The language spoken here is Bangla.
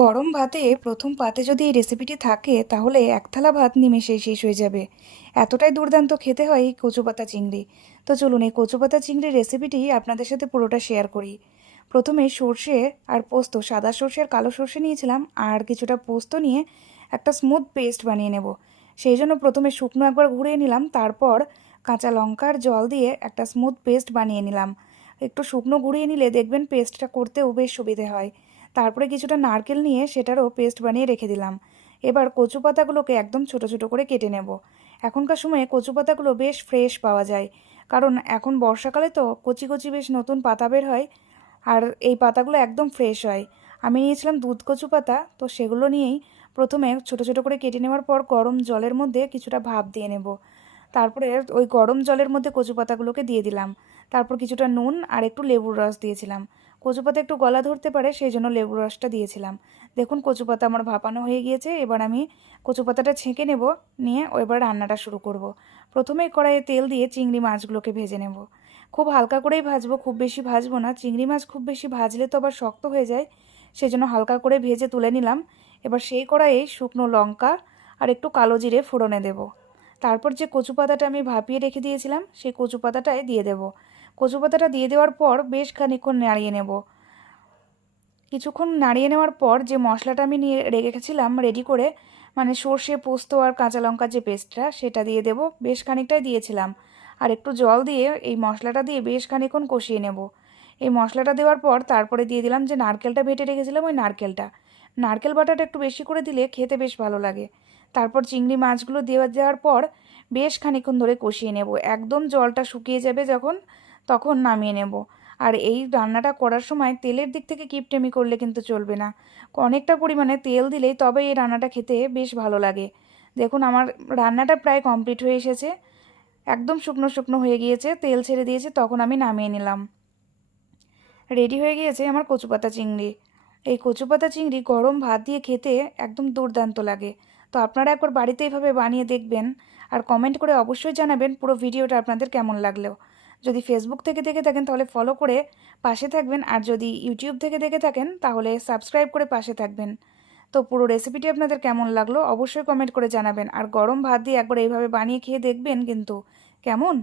গরম ভাতে প্রথম পাতে যদি এই রেসিপিটি থাকে তাহলে এক থালা ভাত নিমেষেই শেষ হয়ে যাবে। এতটাই দুর্দান্ত খেতে হয় এই কচুপাতা চিংড়ি। তো চলুন এই কচুপাতা চিংড়ির রেসিপিটি আপনাদের সাথে পুরোটা শেয়ার করি। প্রথমে সর্ষে আর পোস্ত, সাদা সর্ষে আর কালো সর্ষে নিয়েছিলাম, আর কিছুটা পোস্ত নিয়ে একটা স্মুথ পেস্ট বানিয়ে নেব। সেই জন্য প্রথমে শুকনো একবার ঘুরিয়ে নিলাম, তারপর কাঁচা লঙ্কার জল দিয়ে একটা স্মুথ পেস্ট বানিয়ে নিলাম। একটু শুকনো ঘুরিয়ে নিলে দেখবেন পেস্টটা করতেও বেশ সুবিধে হয়। তারপরে কিছুটা নারকেল নিয়ে সেটারও পেস্ট বানিয়ে রেখে দিলাম। এবার কচু পাতাগুলোকে একদম ছোট ছোট করে কেটে নেব। এখনকার সময়ে কচু পাতাগুলো বেশ ফ্রেশ পাওয়া যায়, কারণ এখন বর্ষাকালে তো কচি কচি বেশ নতুন পাতা বের হয়, আর এই পাতাগুলো একদম ফ্রেশ হয়। আমি নিয়েছিলাম দুধ কচু পাতা, তো সেগুলো নিয়েই প্রথমে ছোট ছোট করে কেটে নেওয়ার পর গরম জলের মধ্যে কিছুটা ভাপ দিয়ে নেব। তারপরে ওই গরম জলের মধ্যে কচু পাতাগুলোকে দিয়ে দিলাম। তারপর কিছুটা নুন আর একটু লেবুর রস দিয়েছিলাম। কচু পাতা একটু গলা ধরতে পারে, সেই জন্য লেবুর রসটা দিয়েছিলাম। দেখুন কচু পাতা আমার ভাপানো হয়ে গিয়েছে। এবার আমি কচু পাতাটা ছেঁকে নেব, নিয়ে এবার রান্নাটা শুরু করব। প্রথমেই কড়াইয়ে তেল দিয়ে চিংড়ি মাছগুলোকে ভেজে নেব। খুব হালকা করেই ভাজবো, খুব বেশি ভাজবো না। চিংড়ি মাছ খুব বেশি ভাজলে তো আবার শক্ত হয়ে যায়, সেজন্য হালকা করে ভেজে তুলে নিলাম। এবার সেই কড়াইয়ে শুকনো লঙ্কা আর একটু কালো জিরে ফোড়নে দেব। তারপর যে কচু পাতাটা আমি ভাপিয়ে রেখে দিয়েছিলাম সেই কচু পাতাটায় দিয়ে দেব। কচু পাতাটা দিয়ে দেওয়ার পর বেশ খানিকক্ষণ নাড়িয়ে নেব। কিছুক্ষণ নাড়িয়ে নেওয়ার পর যে মশলাটা আমি নিয়ে রেখেছিলাম রেডি করে, মানে সর্ষে পোস্ত আর কাঁচা লঙ্কার যে পেস্টটা, সেটা দিয়ে দেব। বেশ খানিকটাই দিয়েছিলাম, আর একটু জল দিয়ে এই মশলাটা দিয়ে বেশ খানিকক্ষণ কষিয়ে নেব। এই মশলাটা দেওয়ার পর তারপরে দিয়ে দিলাম যে নারকেলটা বেটে রেখেছিলাম, ওই নারকেলটা। নারকেল বাটাটা একটু বেশি করে দিলে খেতে বেশ ভালো লাগে। তারপর চিংড়ি মাছগুলো দেওয়ার পর বেশ খানিকক্ষণ ধরে কষিয়ে নেব। একদম জলটা শুকিয়ে যাবে যখন, তখন নামিয়ে নেব। আর এই রান্নাটা করার সময় তেলের দিক থেকে কিপটেমি করলে কিন্তু চলবে না। অনেকটা পরিমাণে তেল দিলেই তবে এই রান্নাটা খেতে বেশ ভালো লাগে। দেখুন আমার রান্নাটা প্রায় কমপ্লিট হয়ে এসেছে। একদম শুকনো শুকনো হয়ে গিয়েছে, তেল ছেড়ে দিয়েছে, তখন আমি নামিয়ে নিলাম। রেডি হয়ে গিয়েছে আমার কচুপাতা চিংড়ি। এই কচুপাতা চিংড়ি গরম ভাত দিয়ে খেতে একদম দুর্দান্ত লাগে। তো আপনারা একবার বাড়িতে এইভাবে বানিয়ে দেখবেন, আর কমেন্ট করে অবশ্যই জানাবেন পুরো ভিডিওটা আপনাদের কেমন লাগলো। যদি ফেসবুক থেকে দেখে থাকেন তাহলে ফলো করে পাশে থাকবেন, আর যদি ইউটিউব থেকে দেখে থাকেন তাহলে সাবস্ক্রাইব করে পাশে থাকবেন। তো পুরো রেসিপিটি আপনাদের কেমন লাগলো অবশ্যই কমেন্ট করে জানাবেন, আর গরম ভাত দিয়ে একবার এইভাবে বানিয়ে খেয়ে দেখবেন কিন্তু। কেমন?